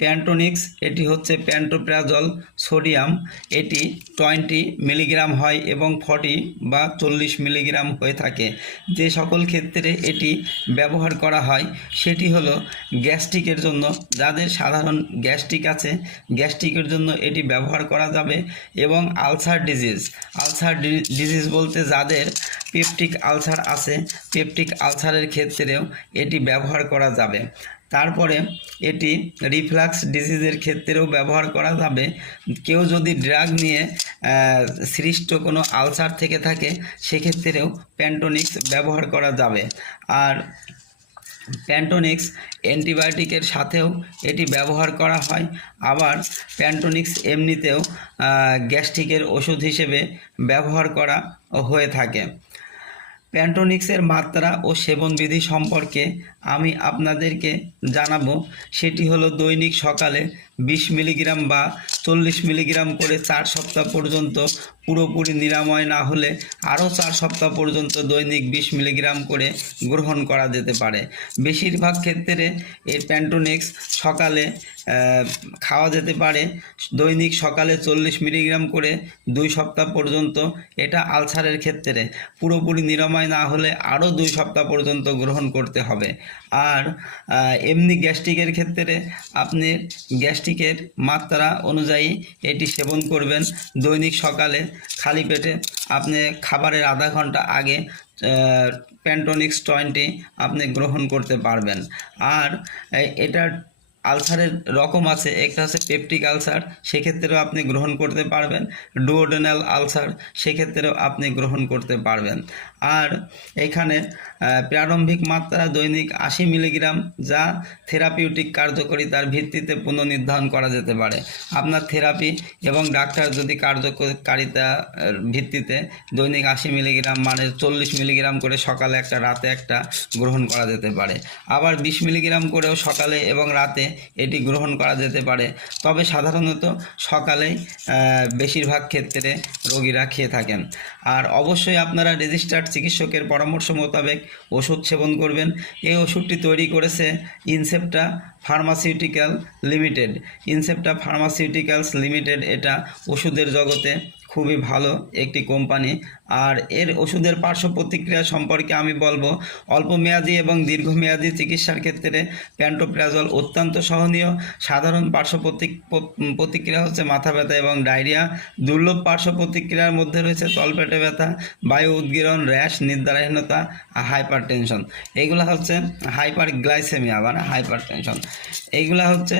Pantonix, এটি হচ্ছে pantoprazole sodium, এটি টোয়েন্টি মিলিগ্রাম হয় এবং ফর্টি বা চল্লিশ মিলিগ্রাম হয়ে থাকে। যে সকল ক্ষেত্রে এটি ব্যবহার করা হয়, সেটি হলো গ্যাস্ট্রিকের জন্য। যাদের সাধারণ গ্যাস্ট্রিক আছে গ্যাস্ট্রিকের জন্য এটি ব্যবহার করা যাবে এবং আলসার ডিজিজ। আলসার ডিজিজ বলতে যাদের পেপটিক আলসার আছে। পেপটিক আলসারের ক্ষেত্রেও এটি ব্যবহার করা যাবে। তারপরে এটি রিফ্লাক্স ডিজিজের ক্ষেত্রেও ব্যবহার করা যাবে। কেউ যদি ড্রাগ নিয়ে সৃষ্ট কোনো আলসার থেকে থাকে, সেক্ষেত্রেও প্যান্টোনিক্স ব্যবহার করা যাবে। আর প্যান্টোনিক্স অ্যান্টিবায়োটিকের সাথেও এটি ব্যবহার করা হয়। আবার প্যান্টোনিক্স এমনিতেও গ্যাস্ট্রিকের ওষুধ হিসেবে ব্যবহার করা হয়ে থাকে। প্যান্টোনিক্সের মাত্রা ও সেবনবিধি সম্পর্কে আমি আপনাদেরকে জানাব। সেটি হলো দৈনিক সকালে বিশ মিলিগ্রাম বা চল্লিশ মিলিগ্রাম করে চার সপ্তাহ পর্যন্ত পুরোপুরি নিরাময় না হলে আরও চার সপ্তাহ পর্যন্ত দৈনিক বিশ মিলিগ্রাম করে গ্রহণ করা যেতে পারে। বেশিরভাগ ক্ষেত্রে এই প্যান্টোনিক্স সকালে খাওয়া যেতে পারে। দৈনিক সকালে চল্লিশ মিলিগ্রাম করে দুই সপ্তাহ পর্যন্ত এটা আলসারের ক্ষেত্রে। পুরোপুরি নিরাময় না হলে আরও দুই সপ্তাহ পর্যন্ত গ্রহণ করতে হবে। আর এমনি গ্যাস্ট্রিকের ক্ষেত্রে আপনি গ্যাস্ট্রিকের মাত্রা অনুযায়ী এটি সেবন করবেন। দৈনিক সকালে খালি পেটে আপনি খাবারের আধা ঘণ্টা আগে প্যান্টোনিক্স টোয়েন্টি আপনি গ্রহণ করতে পারবেন। আর এটার আলসারের রকম আছে, একটা হচ্ছে পেপটিক আলসার সেক্ষেত্রেও আপনি গ্রহণ করতে পারবেন। ডুওডেনাল আলসার সেক্ষেত্রেও আপনি গ্রহণ করতে পারবেন। আর এখানে প্রারম্ভিক মাত্রা দৈনিক আশি মিলিগ্রাম, যা থেরাপিউটিক কার্যকারিতার ভিত্তিতে পুনর্নির্ধারণ করা যেতে পারে। আপনার থেরাপি এবং ডাক্তার যদি কার্যকারিতার ভিত্তিতে দৈনিক আশি মিলিগ্রাম মানে চল্লিশ মিলিগ্রাম করে সকালে একটা, রাতে একটা গ্রহণ করা যেতে পারে। আবার বিশ মিলিগ্রাম করেও সকালে এবং রাতে এটি গ্রহণ করা যেতে পারে। তবে সাধারণত সকালেই বেশিরভাগ ক্ষেত্রে রোগীরা খেয়ে থাকেন। আর অবশ্যই আপনারা রেজিস্টার্ড চিকিৎসকের পরামর্শ মোতাবেক ওষুধ সেবন করবেন। এই ওষুধটি তৈরি করেছে Incepta Pharmaceutical Limited. Incepta Pharmaceuticals Limited এটা ওষুধের জগতে খুবই ভালো একটি কোম্পানি। আর এর ওষুধের পার্শ্ব প্রতিক্রিয়া সম্পর্কে আমি বলব, অল্প মেয়াদি এবং দীর্ঘমেয়াদী চিকিৎসার ক্ষেত্রে প্যান্টোপ্রাজল অত্যন্ত সহনীয়। সাধারণ পার্শ্ব প্রতিক্রিয়া হচ্ছে মাথা ব্যথা এবং ডায়রিয়া। দুর্লভ পার্শ্ব প্রতিক্রিয়ার মধ্যে রয়েছে তলপেটে ব্যথা, বায়ু উদ্গীরণ, র্যাশ নির্ধারহীনতা হাইপার টেনশন এইগুলা হচ্ছে হাইপার গ্লাইসেমিয়া মানে হাইপার টেনশন এইগুলা হচ্ছে